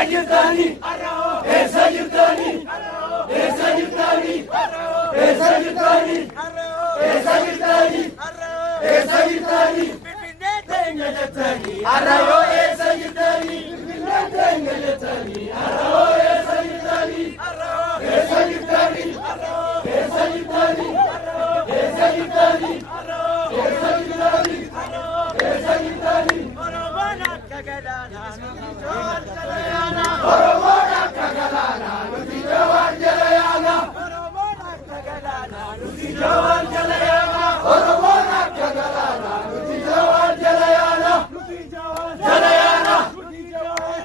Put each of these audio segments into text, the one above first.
Sajidani, Sajidani, Sajidani, Sajidani, Sajidani, Sajidani, Tengalatani, Arayo, Sajidani, Tengalatani, Arayo, Sajidani, Sajidani, Sajidani, Sajidani, Sajidani, Sajidani, Oromona Kagalana, Oromona Kagalana, Ludijawan Jalayana, Oromona Kagalana, Ludijawan Jalayana, Oromona Kagalana, Ludijawan Jalayana, Jalayana,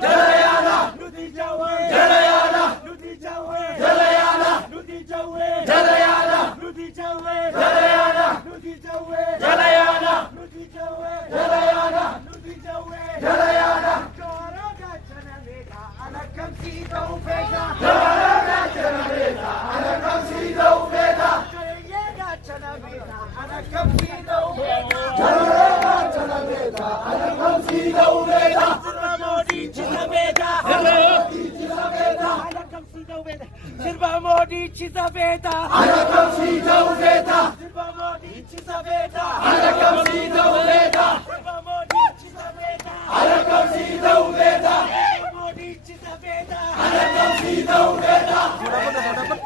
Jalayana, Ludijawan Jalayana, Ludijawan Jalayana, Ludijawan Jalayana, Ludijawan Jalayana, Ludijawan Jalayana, Ludijawan Jalayana, Ludijawan Jalayana, Joroga Janavega, Alakam Sita Uvega, Joroga Janavega, Alakam Sita Uvega, Joroga Janavega, Alakam Sita Uvega, Joroga Janavega, Alakam Sita Uvega, Sirva Modi Chitaveda, Modi Chitaveda, Alakam Sita Uvega, Sirva Modi Chitaveda, Alakam Sita Uvega, Sirva Modi Chitaveda, Alakam Sita Uvega, Sirva Modi Chitaveda, Alakam Sita Uvega, Modi Chitaveda, Alakam Sita Uvega.